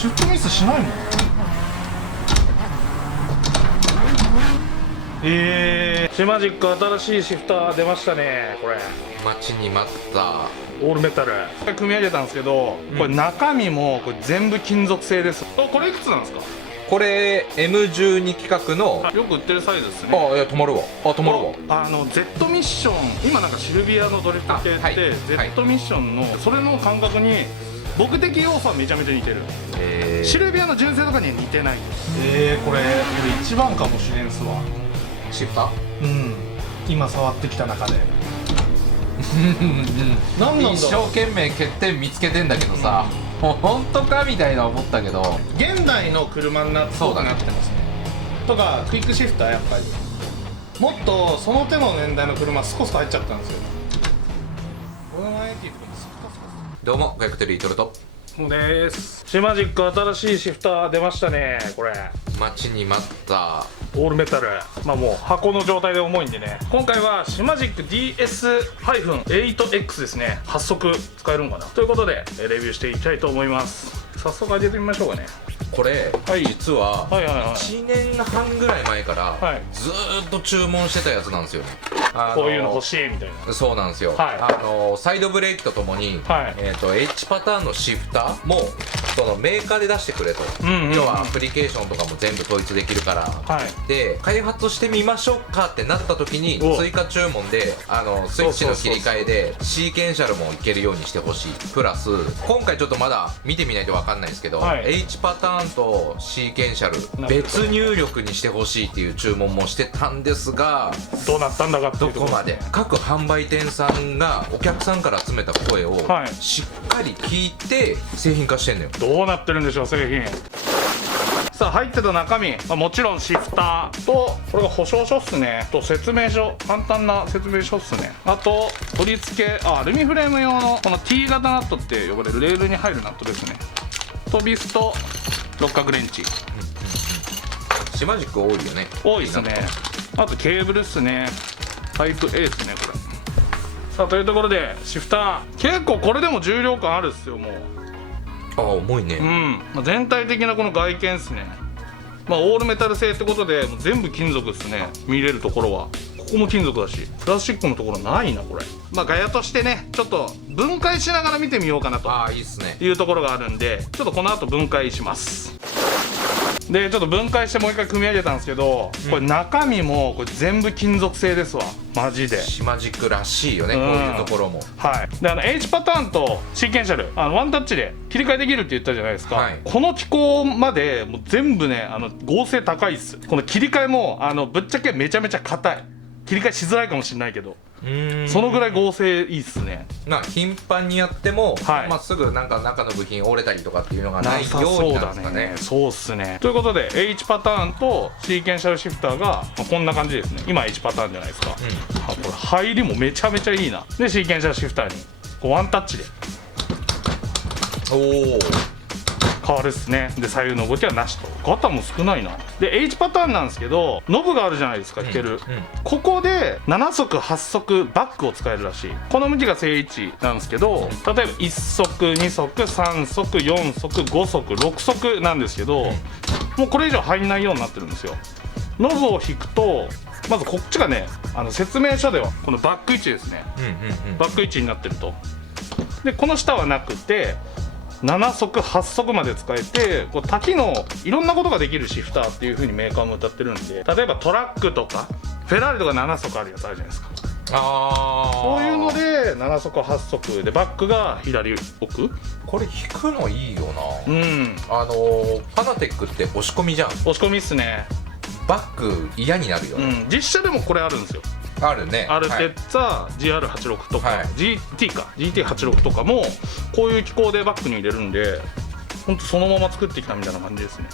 シフトミスしないもん。シマジック新しいシフター出ましたね。これ待ちに待ったオールメタル組み上げたんですけど、これ中身もこれ全部金属製です。これいくつなんですか？これ M12 規格のよく売ってるサイズですね。いや止まるわ止まるわ。Z ミッション、今なんかシルビアのドリフト系って、はい Z ミッションのそれの感覚に僕的要素はめちゃめちゃ似てる。シルビアの純正とかには似てないです。これ一番かもしれんすわ。シフター今触ってきた中で何なんだろう。一生懸命欠点見つけてんだけどさ、もう本当かみたいな思ったけど、現代の車になってそうだねなってますね。とかクイックシフターやっぱりもっとその手の年代の車スコスコ入っちゃったんですよ。580とかもスコスコ。どうもガイクテリートルトそうです。シマジック新しいシフター出ましたね。これ待ちに待ったオールメタル、もう箱の状態で重いんでね、今回はシマジック DS-8X ですね。8速使えるのかなということでレビューしていきたいと思います。早速開けてみましょうかね。これ、はい実ははいはいはい1年半ぐらい前からはいずーっと注文してたやつなんですよね。こういうの欲しいみたいな。そうなんですよ、はサイドブレーキとともに、はいH パターンのシフターもそのメーカーで出してくれと、要はアプリケーションとかも全部統一できるから、で開発してみましょうかってなった時に追加注文でスイッチの切り替えでシーケンシャルもいけるようにしてほしい。プラス今回ちょっとまだ見てみないと分かんないですけど、H パターンとシーケンシャル別入力にしてほしいっていう注文もしてたんですが、どうなったんだかっていうところどこまで各販売店さんがお客さんから集めた声をしっかり聞いて製品化してんのよ。どうなってるんでしょう製品。さあ入ってた中身、もちろんシフターとこれが保証書っすね、と説明書、簡単な説明書っすね。あと取り付けアルミフレーム用のこの T 型ナットって呼ばれるレールに入るナットですね。とビスと六角レンチ、シマジック多いよね。多いですね。あとケーブルっすね。タイプ A ですねこれ。さあというところでシフター結構これでも重量感あるっすよ。もう重いね。全体的なこの外見っすね。オールメタル製ってことでもう全部金属っすね。見れるところはここも金属だし、プラスチックのところないなこれ。ガヤとしてねちょっと分解しながら見てみようかなといいっすねいうところがあるんで、ちょっとこの後分解します。でちょっと分解してもう一回組み上げたんですけど、これ中身もこれ全部金属製ですわマジで。シマジックらしいよね、こういうところも。でH パターンとシーケンシャルワンタッチで切り替えできるって言ったじゃないですか、この機構までもう全部ね合成高いっす。この切り替えもぶっちゃけめちゃめちゃ硬い。切り替えしづらいかもしれないけど、そのぐらい合成いいっすね。頻繁にやっても、すぐなんか中の部品折れたりとかっていうのがないようになんですかね。そうっすね。ということで H パターンとシーケンシャルシフターがこんな感じですね。今 H パターンじゃないですか、これ入りもめちゃめちゃいいな。でシーケンシャルシフターにこうワンタッチで変わるっすね。で左右の動きはなしと。ガタも少ないな。で H パターンなんですけどノブがあるじゃないですか、弾ける、ここで7速8速バックを使えるらしい。この向きが正位置なんですけど、例えば1速2速3速4速5速6速なんですけど、もうこれ以上入んないようになってるんですよ。ノブを引くとまずこっちがね説明書ではこのバック位置ですね、バック位置になってると。でこの下はなくて7速8速まで使えて、こう多機能いろんなことができるシフターっていう風にメーカーも歌ってるんで、例えばトラックとかフェラーリとか7速あるやつあるじゃないですか。そういうので7速8速でバックが左奥。これ引くのいいよな。ファナテックって押し込みじゃん。押し込みっすね。バック嫌になるよね。実車でもこれあるんですよ。あるね。アルテッツァ GR86 とか、GT86 とかもこういう機構でバックに入れるんで、ほんとそのまま作ってきたみたいな感じですね。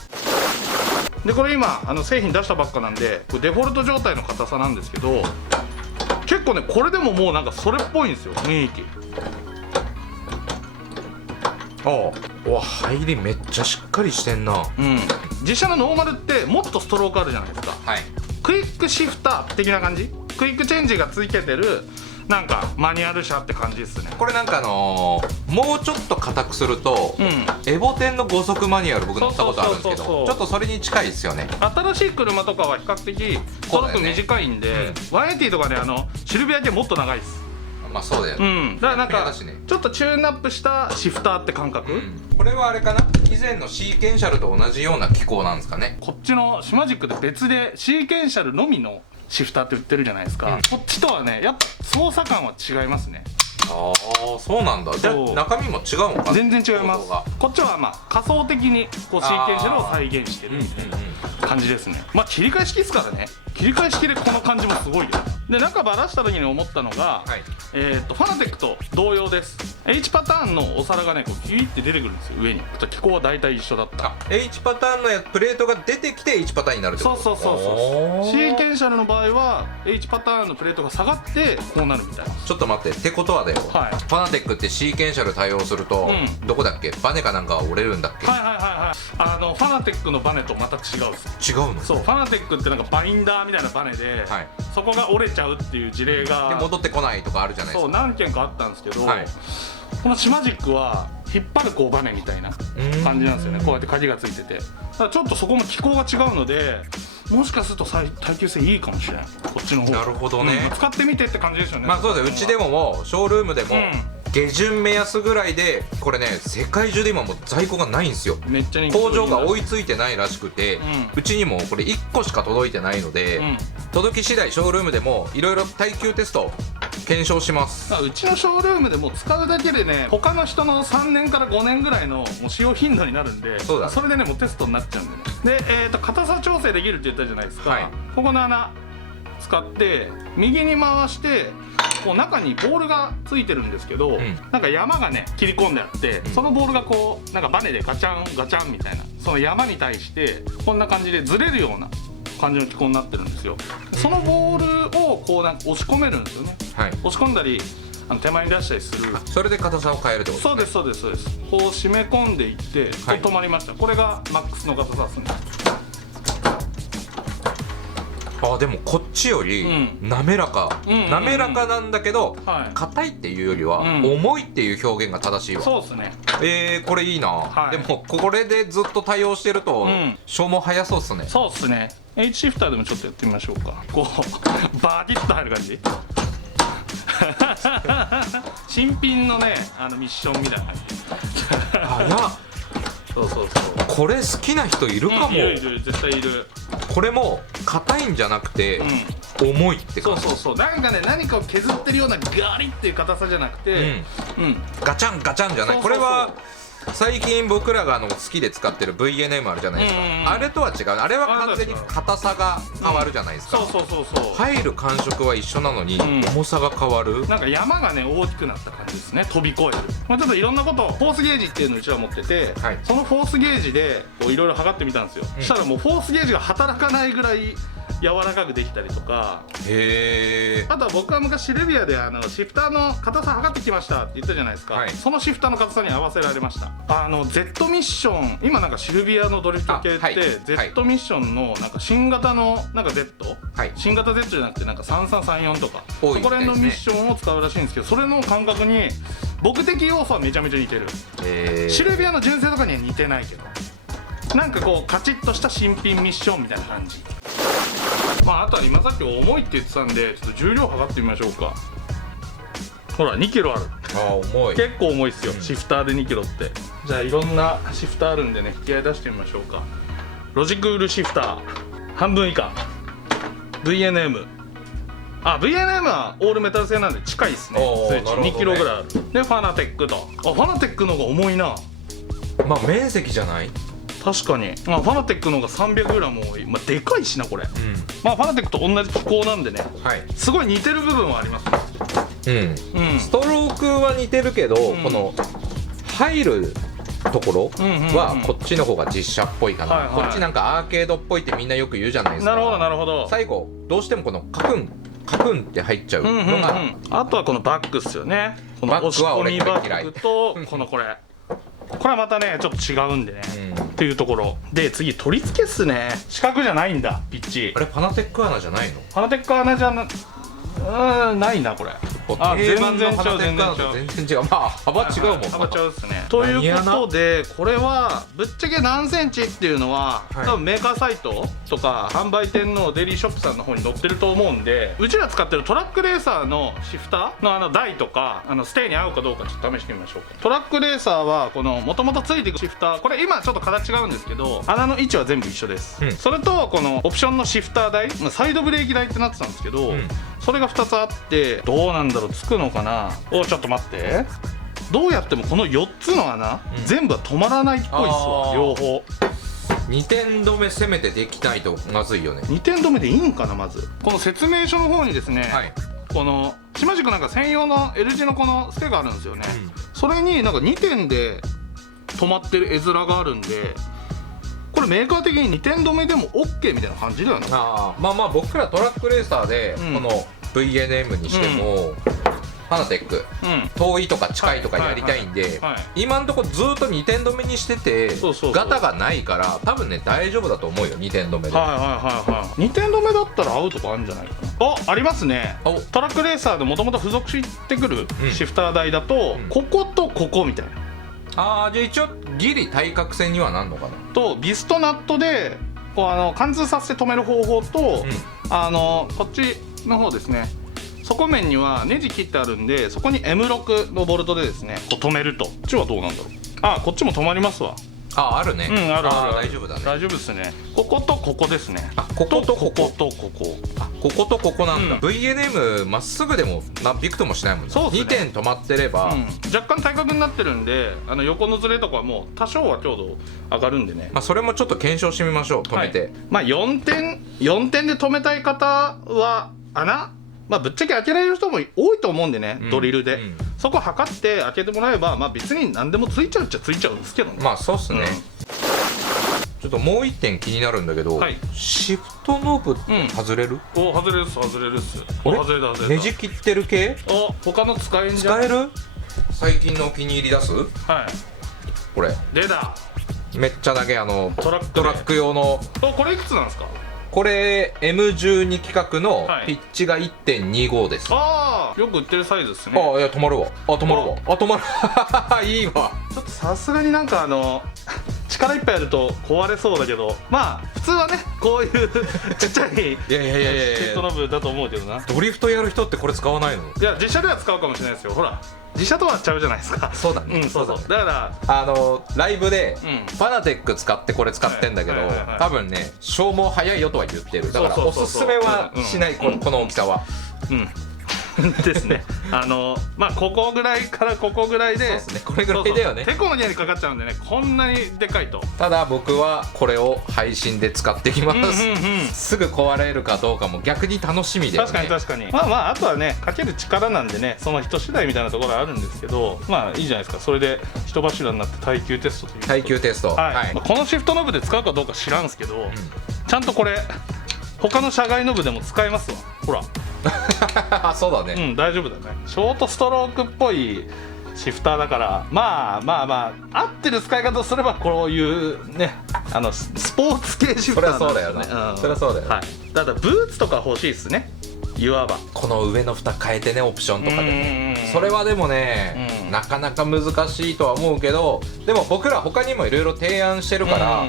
でこれ今製品出したばっかなんでこれデフォルト状態の硬さなんですけど、結構ねこれでももうなんかそれっぽいんですよ雰囲気。入りめっちゃしっかりしてんな。実車のノーマルってもっとストロークあるじゃないですか。クイックシフター的な感じ、クイックチェンジがついてるなんかマニュアル車って感じですね。これなんかももうちょっと硬くすると、エボテンの5速マニュアル僕乗ったことあるんですけど、ちょっとそれに近いですよね。新しい車とかは比較的ストローク短いんで、180とかねシルビア系もっと長いです。まあそうだよね。だからなんかちょっとチューンアップしたシフターって感覚。これはあれかな、以前のシーケンシャルと同じような機構なんですかね。こっちのシマジックで別でシーケンシャルのみのシフターって売ってるじゃないですか、こっちとはねやっぱ操作感は違いますね。ああ、そうなんだ。じゃあ中身も違うのかな。全然違います。こっちはまあ仮想的にこうシーケンシャルを再現してるみたいな感じですね。まあ切り替え式ですからね。切り替え式でこの感じもすごいよ。で中ばらした時に思ったのが、ファナテックと同様です。 H パターンのお皿がねこうキュイって出てくるんですよ上に。機構は大体一緒だった。H パターンのプレートが出てきて H パターンになるってこと。そうシーケンシャルの場合は H パターンのプレートが下がってこうなるみたいな。ちょっと待って、ってことはだよ、ファナテックってシーケンシャル対応すると、どこだっけ、バネかなんかは折れるんだっけ。ファナテックのバネとまた違うっす。違うの。そう、ファナテックってなんかバインダーみたいなバネで、そこが折れちゃうっていう事例がで戻ってこないとかあるじゃないですか。そう何件かあったんですけど、このシマジックは引っ張るこうバネみたいな感じなんですよね。こうやって鍵がついてて、だからちょっとそこも機構が違うので、もしかすると耐久性いいかもしれない、こっちの方。なるほどね、使ってみてって感じですよね。まあそうです。うちでももうショールームでも、下旬目安ぐらいで、これね世界中で今もう在庫がないんですよ。めっちゃ人気。工場が追いついてないらしくて、うちにもこれ1個しか届いてないので、届き次第ショールームでもいろいろ耐久テスト検証します。うちのショールームでも使うだけでね他の人の3年から5年ぐらいのもう使用頻度になるんで、それでねもうテストになっちゃうんでね。で硬さ調整できるって言ったじゃないですか、ここの穴使って右に回してこう中にボールがついてるんですけど、なんか山がね切り込んであって、そのボールがこうなんかバネでガチャンガチャンみたいな、その山に対してこんな感じでずれるような感じの機構になってるんですよ。そのボールをこうなんか押し込めるんですよね、押し込んだり手前に出したりする。それで硬さを変えるってことですね。そうですこう締め込んでいって、止まりました。これがマックスの硬さですね。でもこっちより滑らか、滑らかなんだけど硬いっていうよりは重いっていう表現が正しいわ。そうですね。これいいな。でもこれでずっと対応してると消耗早そうっすね。そうっすね。 H シフターでもちょっとやってみましょうか。こうバーキッと入る感じ新品のねミッションみたいな感じ。いやそうこれ好きな人いるかも。いる絶対いる。これも硬いんじゃなくて重いって感じ。そうなんかね何かを削ってるようなガリっていう硬さじゃなくて、ガチャンガチャンじゃない。これは最近僕らが好きで使ってる VNM あるじゃないですか、あれとは違う。あれは完全に硬さが変わるじゃないですか。入る感触は一緒なのに重さが変わる。なんか山がね大きくなった感じですね。飛び越える、ちょっといろんなことフォースゲージっていうのをうちは持ってて、そのフォースゲージでいろいろ測ってみたんですよ。そしたらもうフォースゲージが働かないぐらい柔らかくできたりとか。あとは僕は昔シルビアでシフターの硬さ測ってきましたって言ったじゃないですか、そのシフターの硬さに合わせられました。Z ミッション、今なんかシルビアのドリフト系って Z ミッションのなんか新型のなんか Z、新型 Z じゃなくてなんか3334とかそこら辺のミッションを使うらしいんですけど、それの感覚に僕的要素はめちゃめちゃ似てる。シルビアの純正とかには似てないけど、なんかこうカチッとした新品ミッションみたいな感じ。あとは今さっき重いって言ってたんでちょっと重量測ってみましょうか。ほら2キロある。重い。結構重いっすよ、シフターで2キロって。じゃあいろんなシフターあるんでね気合い出してみましょうか。ロジクールシフター半分以下、 VNM VNM はオールメタル製なんで近いですね。数値2キロぐらいある。でファナテックとファナテックの方が重いな。面積じゃない。確かに、ファナテックの方が 300g 多い。でかいしなこれ。ファナテックと同じ機構なんでね、すごい似てる部分はあります。ストロークは似てるけど、この入るところはこっちの方が実写っぽいかな。こっちなんかアーケードっぽいってみんなよく言うじゃないですか。なるほど。最後どうしてもこのカクンって入っちゃうのが、あとはこのバックっすよね。この押し込みバックとこれはまたねちょっと違うんでね、っていうところで、次取り付けっすね。四角じゃないんだピッチ。あれファナテック穴じゃないの。ファナテック穴じゃないなこれ。定番の花テックアウト全然違う。まあ幅違うもんな。幅違うっすね。ということでこれはぶっちゃけ何センチっていうのは、多分メーカーサイトとか販売店のデイリーショップさんの方に載ってると思うんで、うちら使ってるトラックレーサーのシフターの台とかステーに合うかどうかちょっと試してみましょうか。トラックレーサーはこの元々ついていくシフター、これ今ちょっと形違うんですけど穴の位置は全部一緒です、それとこのオプションのシフター台、サイドブレーキ台ってなってたんですけど、それが2つあって、どうなんだろう、つくのかな。ちょっと待って、どうやってもこの4つの穴、全部は止まらないっぽいっすわ。両方2点止めせめてできないとまずいよね。2点止めでいいんかな。まずこの説明書の方にですね、この島軸なんか専用の L 字のこのステがあるんですよね、それになんか2点で止まってる絵面があるんで、これメーカー的に2点止めでも OK みたいな感じだよね。まあ僕らトラックレーサーでこの VNM にしても、ファナテック、遠いとか近いとかやりたいんで、今んとこずっと2点止めにしててガタがないから、多分ね大丈夫だと思うよ、2点止めで。2点止めだったら合うとこあるんじゃないかな。ありますね。トラックレーサーでもともと付属してくるシフター台だと、こことここみたいな。じゃあ一応ギリ対角線にはなんのかなと、ビストナットでこう貫通させて止める方法と、こっちの方ですね、底面にはネジ切ってあるんで、そこに M6 のボルトでですねこう止めると。こっちはどうなんだろう。こっちも止まりますわ。あるね。ある。大丈夫だね。大丈夫ですね。こことここですね。こことこことここ。こことここなんだ。VNM まっすぐでもびくともしないもんね。2点止まってれば、若干対角になってるんで、横のズレとかも多少は強度上がるんでね。それもちょっと検証してみましょう。止めて、4点で止めたい方は穴、ぶっちゃけ開けられる人も多いと思うんでね、ドリルで、そこ測って開けてもらえば、別に何でもついちゃうっちゃついちゃうんですけどね。そうっすね、ちょっともう一点気になるんだけど、シフトノブって外れる？外れるっす。外れた。ネジ切ってる系？他の使えんじゃん。使える？最近のお気に入り出す？これ出た。めっちゃだけトラック用の。これいくつなんですか？これ M12 規格のピッチが 1.25 です。よく売ってるサイズですね。いや止まるわ。止まるいいわ。ちょっとさすがになんか力いっぱいやると壊れそうだけど、普通はねこういうちっちゃいシフトノブだと思うけどな。ドリフトやる人ってこれ使わないの？いや実車では使うかもしれないですよ。ほら自社とはちゃうじゃないですか。そうだね。そうだからライブでファナテック使ってこれ使ってんだけど、多分ね消耗早いよとは言ってる。だからおすすめはしない、この大きさは。ですね。ここぐらいからここぐらいで、これぐらいだよね。テコのにかかっちゃうんでね、こんなにでかいと。ただ僕はこれを配信で使ってきます。すぐ壊れるかどうかも逆に楽しみだよね。確かに。あとはねかける力なんでね、その人次第みたいなところはあるんですけど、いいじゃないですか。それで人柱になって耐久テストという。耐久テスト。このシフトノブで使うかどうか知らんすけど、ちゃんとこれ他の車外ノブでも使えますわ。ほら。そうだね。大丈夫だね。ショートストロークっぽいシフターだから、合ってる使い方をすればこういうねスポーツ系シフターなんですよね。そりゃそうだよ。ただブーツとか欲しいですね。いわばこの上の蓋変えてね、オプションとかでね。それはでもねなかなか難しいとは思うけど、でも僕ら他にもいろいろ提案してるから、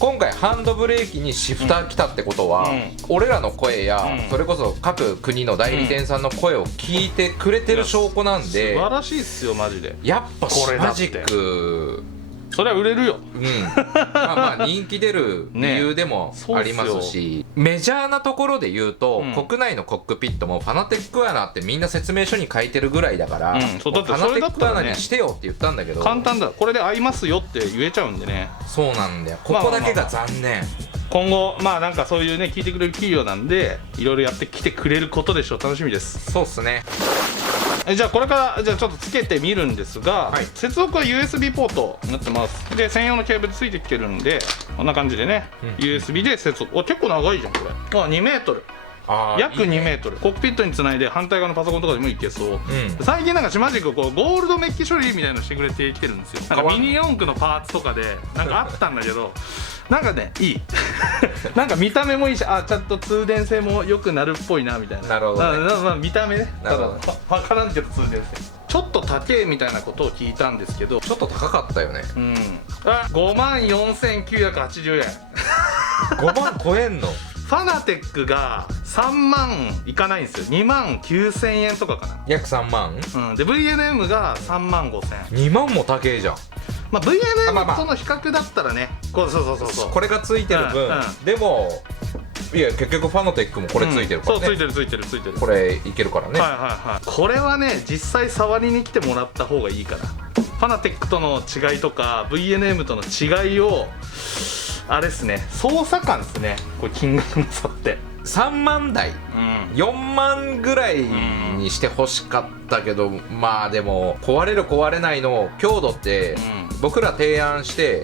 今回ハンドブレーキにシフター来たってことは、俺らの声や、それこそ各国の代理店さんの声を聞いてくれてる証拠なんで、素晴らしいっすよマジで。やっぱシマジックそれは売れるよ。人気出る理由でもありますし、メジャーなところで言うと、国内のコックピットもファナテック穴ってみんな説明書に書いてるぐらいだから、ファナテック穴にしてよって言ったんだけど、簡単だ。これで合いますよって言えちゃうんでね。そうなんだよ。ここだけが残念。今後なんかそういうね聞いてくれる企業なんで、いろいろやってきてくれることでしょう。楽しみです。そうっすね。じゃあこれからちょっとつけてみるんですが、接続は USB ポートになってます。で専用のケーブルついてきてるんで、こんな感じでね、USB で接続。結構長いじゃんこれ。2メートル。約2メートル、コックピットにつないで反対側のパソコンとかでもいけそう、最近なんか島軸こうゴールドメッキ処理みたいなのしてくれてきてるんですよ。なんかミニ四駆のパーツとかでなんかあったんだけどなんかねいいなんか見た目もいいし、ちゃんと通電性も良くなるっぽいなみたいな。なるほどね。まあ見た目ね、なるほど。分からんけど通電性ちょっと高えみたいなことを聞いたんですけど、ちょっと高かったよね。5万4980円5万超えんの？ファナテックが3万いかないんですよ。2万9000円とかかな。約3万？で VNM が3万5000円。2万も高えじゃん。まあ VNM との比較だったらね、そうこれがついてる分、でもいや結局ファナテックもこれついてるからね。そうついてるこれいけるからね。これはね実際触りに来てもらった方がいいから、ファナテックとの違いとか VNM との違いをあれですね、操作感ですね、これ金額の差って3万台、4万ぐらいにしてほしかったけど、まあでも壊れる壊れないの強度って、僕ら提案して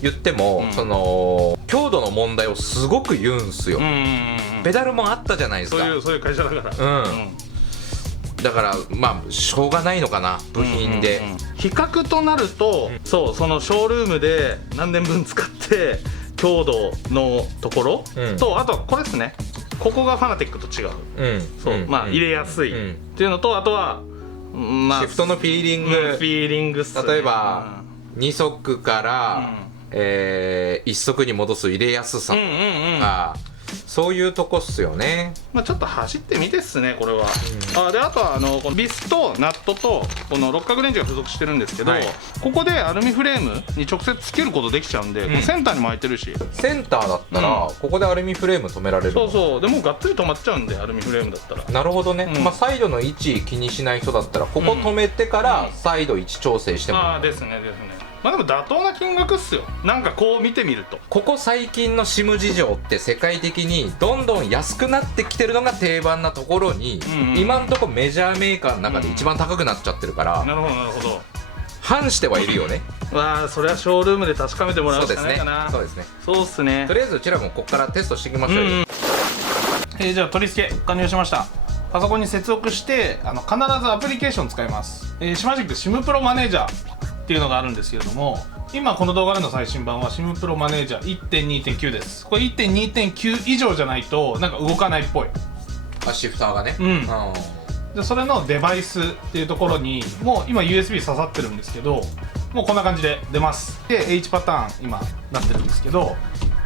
言っても、その強度の問題をすごく言うんすよ。ペダルもあったじゃないですか。そういう会社だから。だからまあしょうがないのかな、部品で。比較となると、そのショールームで何年分使って強度のところと、あとはこれですね、ここがファナテックと違う、まあ入れやすいっていうのと、あとはまあシフトのフィーリング、っすね。例えば2速から1速に戻す入れやすさとか、そういうとこっすよね。まあちょっと走ってみてっすねこれは。であとはこのビスとナットとこの六角レンチが付属してるんですけど、ここでアルミフレームに直接つけることできちゃうんで、センターにも開いてるし、センターだったらここでアルミフレーム止められる。そうでもうがっつり止まっちゃうんで、アルミフレームだったら。なるほどね。まあサイドの位置気にしない人だったらここ止めてからサイド位置調整してもいい。ですね。まあでも妥当な金額っすよ、なんかこう見てみると。ここ最近の SIM 事情って世界的にどんどん安くなってきてるのが定番なところに、今んとこメジャーメーカーの中で一番高くなっちゃってるから、なるほど反してはいるよね。それはショールームで確かめてもらうしかないかな。そうですね。そうっすね。とりあえずうちらもここからテストしていきましょうよ。じゃあ取り付け完了しました。パソコンに接続して必ずアプリケーション使います。島軸 SIM プロマネージャーっていうのがあるんですけれども、今この動画での最新版は SIM プロマネージャー 1.2.9 です。これ 1.2.9 以上じゃないとなんか動かないっぽい。シフターがね。でそれのデバイスっていうところにもう今 USB 刺さってるんですけど、もうこんな感じで出ます。で H パターン今なってるんですけど、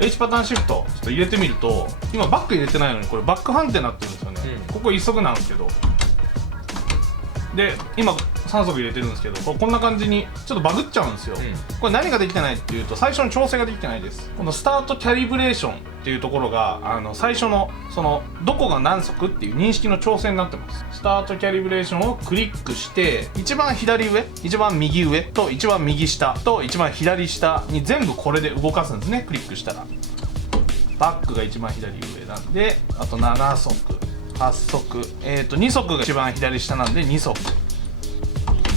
H パターンシフトちょっと入れてみると、今バック入れてないのにこれバック判定になってるんですよね。ここ1速なんですけど、で今3速入れてるんですけど、こんな感じにちょっとバグっちゃうんですよ。これ何ができてないっていうと、最初の調整ができてないです。このスタートキャリブレーションっていうところが最初のそのどこが何速っていう認識の調整になってます。スタートキャリブレーションをクリックして、一番左上、一番右上と一番右下と一番左下に全部これで動かすんですね。クリックしたらバックが一番左上なんで、あと7速8速、2速が一番左下なんで2速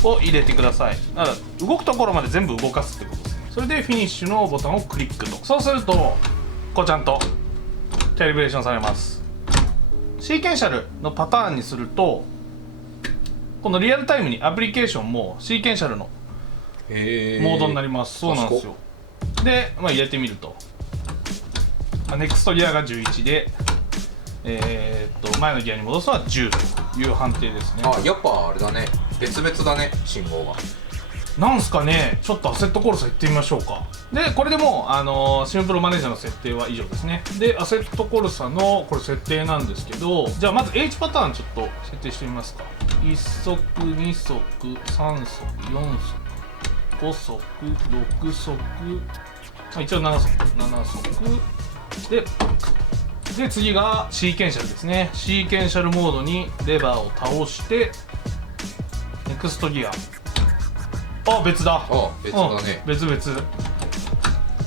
を入れてください。だから動くところまで全部動かすってことですね。それでフィニッシュのボタンをクリックと。そうするとこうちゃんとキャリブレーションされます。シーケンシャルのパターンにすると、このリアルタイムにアプリケーションもシーケンシャルのモードになります。そうなんですよ。で、入れてみると、ネクストギアが11で前のギアに戻すのは10という判定ですね。やっぱあれだね、別々だね、信号が。なんすかね、ちょっとアセットコールサ行ってみましょうか。でこれでもうSIMプロマネージャーの設定は以上ですね。でアセットコルサのこれ設定なんですけど、じゃあまず H パターンちょっと設定してみますか。1速2速3速4速5速6速、一応7速で次がシーケンシャルですね。シーケンシャルモードにレバーを倒してネクストギア、別だ。別だね。別々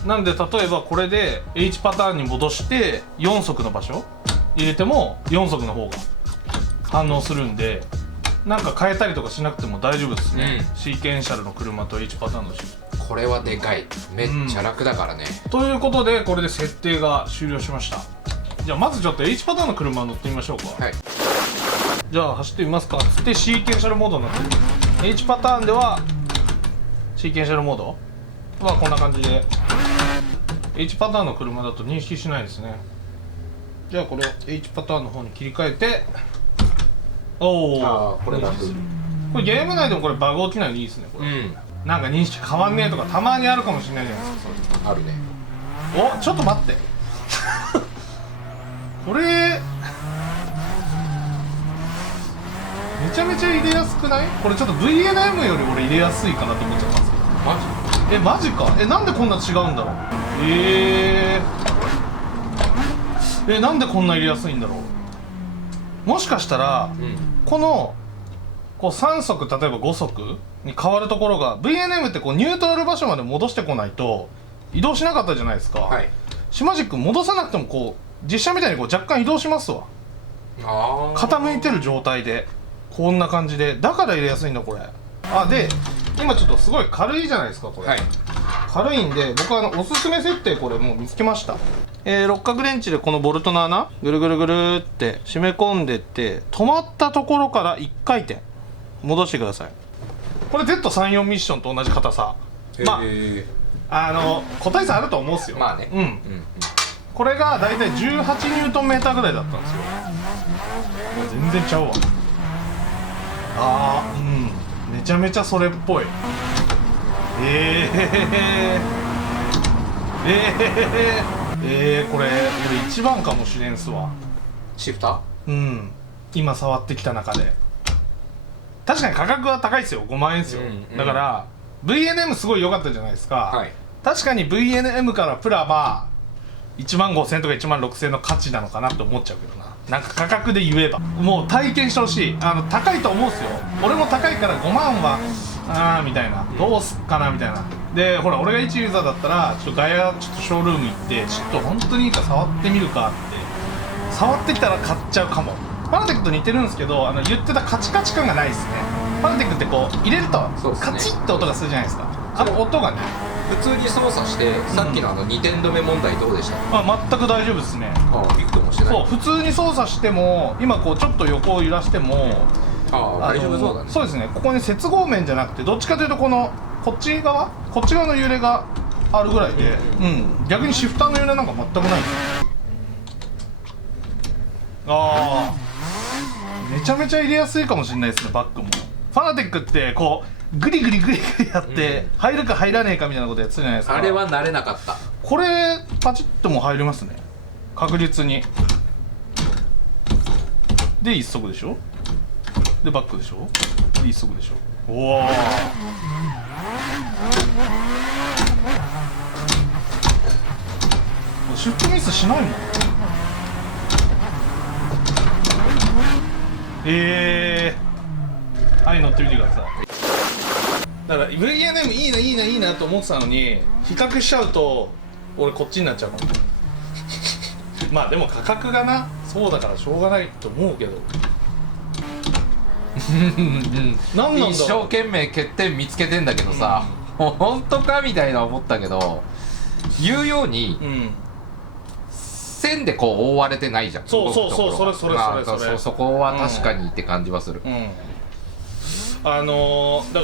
なんで、例えばこれで H パターンに戻して4速の場所入れても4速の方が反応するんで、なんか変えたりとかしなくても大丈夫ですね。シーケンシャルの車と H パターンのこれはでかい。めっちゃ楽だからね。ということでこれで設定が終了しました。じゃあまずちょっと H パターンの車乗ってみましょうか。はい。じゃあ走ってみますか。つってシーケンシャルモードになってる。 H パターンではシーケンシャルモードはこんな感じで H パターンの車だと認識しないですね。じゃあこれを H パターンの方に切り替えて、おお、これ楽。これゲーム内でもこれバグ起きないのいいですね。これ、なんか認識変わんねえとかたまにあるかもしれないじゃないですか。あるね。お、ちょっと待ってこれめちゃめちゃ入れやすくない？これちょっと VNM より俺入れやすいかなと思っちゃったんですけど。マジ？マジか。なんでこんな違うんだろう。なんでこんな入れやすいんだろう。もしかしたら、このこう3速例えば5速に変わるところが VNM ってこうニュートラル場所まで戻してこないと移動しなかったじゃないですか。はい。シマジック戻さなくてもこう実写みたいにこう若干移動しますわ。傾いてる状態でこんな感じで、だから入れやすいんだこれ。で今ちょっとすごい軽いじゃないですかこれ。はい、軽いんで僕はおすすめ設定これもう見つけました。六角レンチでこのボルトの穴ぐるぐるぐるって締め込んでって止まったところから1回転戻してください。これ Z34 ミッションと同じ硬さ。個体差あると思うんですよ。まあね。これがだいたい18ニュートンメーターぐらいだったんですよ。全然ちゃうわ。めちゃめちゃそれっぽい。これ俺一番かもしれんすわ。シフター？今触ってきた中で確かに価格は高いですよ。5万円ですよ。だから VNM すごい良かったじゃないですか。はい、確かに VNM からプラは1万5000とか1万6000の価値なのかなって思っちゃうけどな。なんか価格で言えばもう体験してほしい。高いと思うんすよ。俺も高いから5万はみたいな、どうすっかなみたいな。でほら俺が1ユーザーだったらちょっとガヤちょっとショールーム行ってちょっと本当にいいか触ってみるかって触ってきたら買っちゃうかも。ファナテックと似てるんですけど言ってたカチカチ感がないですね。ファナテックってこう入れるとカチッて音がするじゃないですか。音がね普通に操作してさっきの2点止め問題どうでした？全く大丈夫ですね。ビクともしてない。そう普通に操作しても今こうちょっと横を揺らしても大丈夫そうだね。そうですね。ここに接合面じゃなくてどっちかというとこっち側の揺れがあるぐらいで、逆にシフターの揺れなんか全くないんですよ。めちゃめちゃ入れやすいかもしれないですね。バックもファナテックってこうグリグリグリグリやって入るか入らねえかみたいなことやってたじゃないですか。あれは慣れなかった。これパチッとも入りますね確実に。で1速でしょ、でバックでしょ、で1速でしょ。おおシフトミスしないもん。はい乗ってみてください。だから VNM いいないいないいなと思ってたのに比較しちゃうと俺こっちになっちゃうかもまあでも価格がなそうだからしょうがないと思うけど何なんだろう。一生懸命欠点見つけてんだけどさ、本当かみたいな思ったけど言うように、線でこう覆われてないじゃん。そうそれそこは確かにって感じはする。だか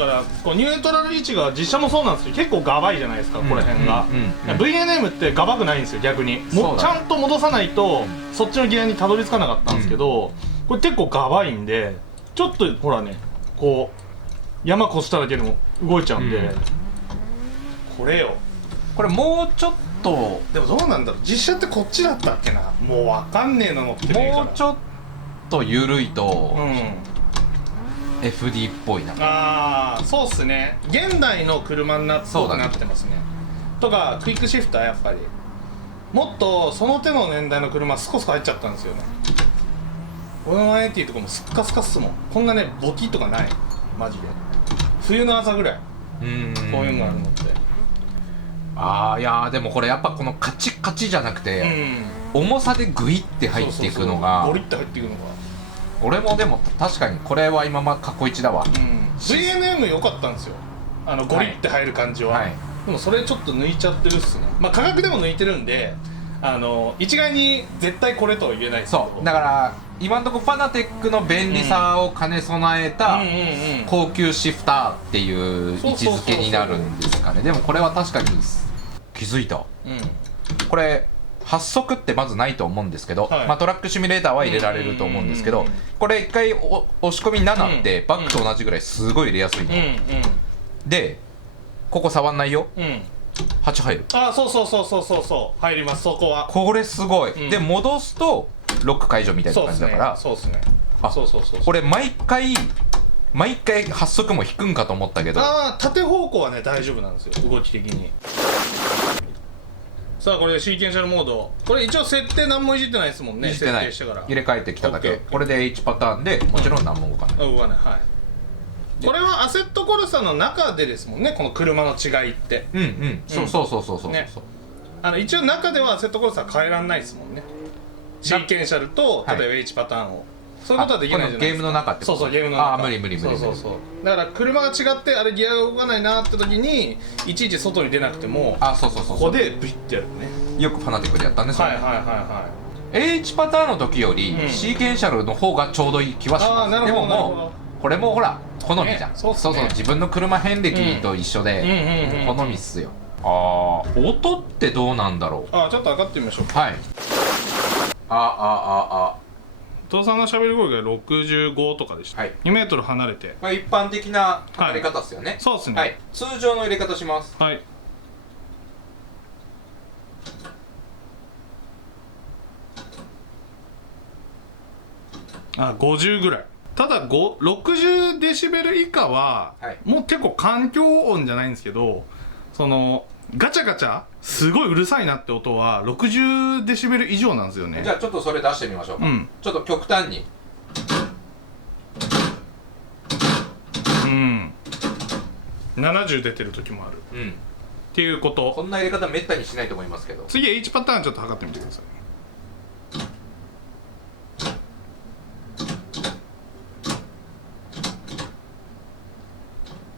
らこうニュートラル位置が実写もそうなんですよ。結構ガバいじゃないですかこの辺が。VNM ってガバくないんですよ逆に。ちゃんと戻さないとそっちのギアにたどり着かなかったんですけど、これ結構ガバいんでちょっとほらねこう山越しただけでも動いちゃうんで、これもうちょっとでもどうなんだろう。実写ってこっちだったっけな。もう分かんねえの乗ってねえから。もうちょっと緩いと、FD っぽいな。そうっすね。現代の車になってますね。とかクイックシフターやっぱりもっとその手の年代の車スコスコ入っちゃったんですよね。俺の180とかもスッカスカっすもん。こんなねボキとかないマジで。冬の朝ぐらいこういうのあるのって。いやでもこれやっぱこのカチカチじゃなくて、重さでグイって入っていくのがゴリって入っていくのが俺もでも確かにこれは今過去一だわ。VNM 良かったんですよゴリって入る感じは。でもそれちょっと抜いちゃってるっすね。価格でも抜いてるんで一概に絶対これとは言えないですけど、そうだから今のところファナテックの便利さを兼ね備えた高級シフターっていう位置づけになるんですかね。でもこれは確かに気づいた、これ8速ってまずないと思うんですけど、はい、トラックシミュレーターは入れられると思うんですけど、これ1回押し込み7ってバックと同じぐらいすごい入れやすいの、でここ触んないよ、8入る。あ、そう入ります。そこはこれすごい、で戻すとロック解除みたいな感じだから、そうですね。俺毎回8速も引くんかと思ったけど、縦方向はね大丈夫なんですよ、動き的に。さあこれでシーケンシャルモード、これ一応設定何もいじってないですもんね。いじってない、設定してから入れ替えてきただけ。これで H パターンでもちろん何も動かない、動かない。はい、これはアセットコルサの中でですもんね、この車の違いって。そう、ね、一応中ではアセットコルサ変えらんないですもんね。シーケンシャルと例えば H パターンを、そういうことはできないじゃないですか。ゲームの中ってこと。そうゲームの中。無理そうだから車が違ってあれギアが動かないなって時にいちいち外に出なくても、ここでビッてやるね。よくファナティックでやったんですよ。はい。 H パターンの時よりシーケンシャルの方がちょうどいい気はします。でももうこれもほら好みじゃん。そう自分の車遍歴と一緒で好みっすよ。音ってどうなんだろう。ちょっと測ってみましょうか。はい。伊藤さんの喋り声が65とかでした。2メートル離れて。一般的な測り方ですよね。そうですね。通常の入れ方します。はい。50ぐらい。ただ60デシベル以下は、もう結構環境音じゃないんですけど、そのガチャガチャすごいうるさいなって音は60デシベル以上なんですよね。じゃあちょっとそれ出してみましょうか。ちょっと極端に。70出てる時もある。っていうこと。こんな入れ方めったにしないと思いますけど。次 H パターンちょっと測ってみてください。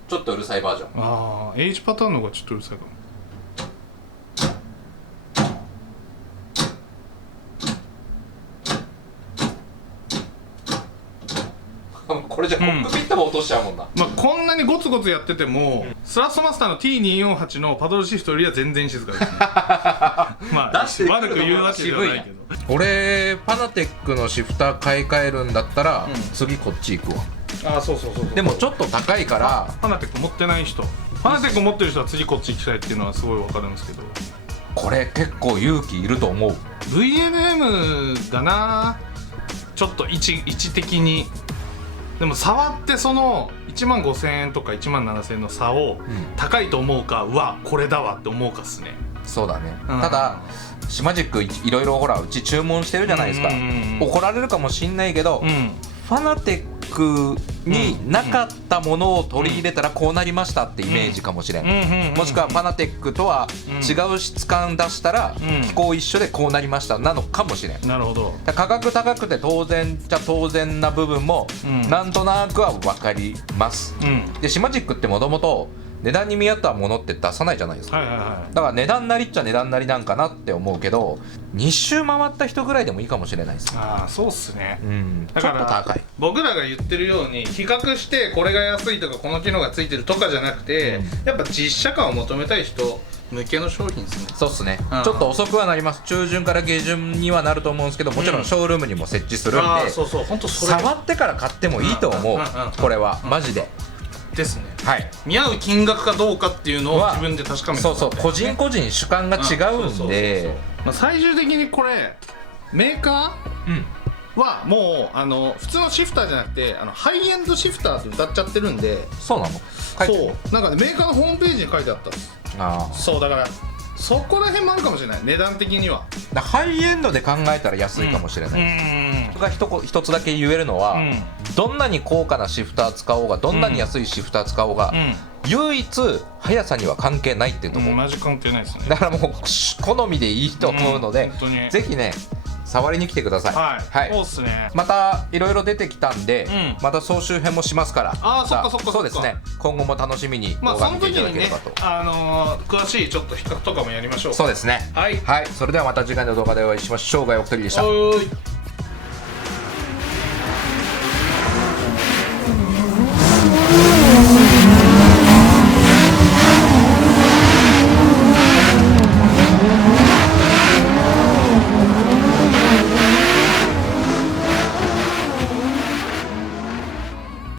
ちょっとうるさいバージョン。H パターンの方がちょっとうるさいかも。これじゃコックピットも落としちゃうもんな。こんなにゴツゴツやってても、スラストマスターの T248 のパドルシフトよりは全然静かですね。悪く言うわけではないけど。俺ファナテックのシフター買い替えるんだったら、次こっち行くわ。でもちょっと高いから。ファナテック持ってない人、ファナテック持ってる人は次こっち行きたいっていうのはすごい分かるんですけど、これ結構勇気いると思う。 VNM だな、ちょっと位置的に。でも触ってその1万5000円とか1万7000円の差を高いと思うか、うわこれだわって思うかっすね。そうだね、ただシマジックいろいろほらうち注文してるじゃないですか。怒られるかもしんないけど、ファナテックになかったものを取り入れたらこうなりましたってイメージかもしれん。もしくはファナテックとは違う質感出したら機構一緒でこうなりましたなのかもしれん。なるほど。価格高くて当然じゃ当然な部分もなんとなくは分かります。でシマジックってもともと値段に見合ったものって出さないじゃないですか。だから値段なりっちゃ値段なりなんかなって思うけど、2周回った人ぐらいでもいいかもしれないです。そうっすね。だから高い。僕らが言ってるように比較してこれが安いとかこの機能がついてるとかじゃなくて、やっぱ実写感を求めたい人向けの商品ですね。そうっすね。ちょっと遅くはなります。中旬から下旬にはなると思うんですけど、もちろんショールームにも設置するんで、本当それ触ってから買ってもいいと思う。これはマジでですね。見合う金額かどうかっていうのを自分で確かめて、個人個人主観が違うんで、最終的にこれメーカーはもう普通のシフターじゃなくてハイエンドシフターって歌っちゃってるんで。そうなの？なんかね、メーカーのホームページに書いてあったんです。そうだからそこら辺もあるかもしれない、値段的には。ハイエンドで考えたら安いかもしれないです。僕が一つだけ言えるのは、どんなに高価なシフター使おうがどんなに安いシフター使おうが、唯一速さには関係ないっていうところ。マジ関係ないですね。だからもう好みでいいと思うので、ぜひね触りに来てください。はい、そうっすね。またいろいろ出てきたんで、また総集編もしますから。ああ、そっかそっか。そうですね、今後も楽しみに動画見ていただければと。詳しいちょっと比較とかもやりましょう。そうですね。はい、それではまた次回の動画でお会いしましょう。ガイオクトリでした。はい。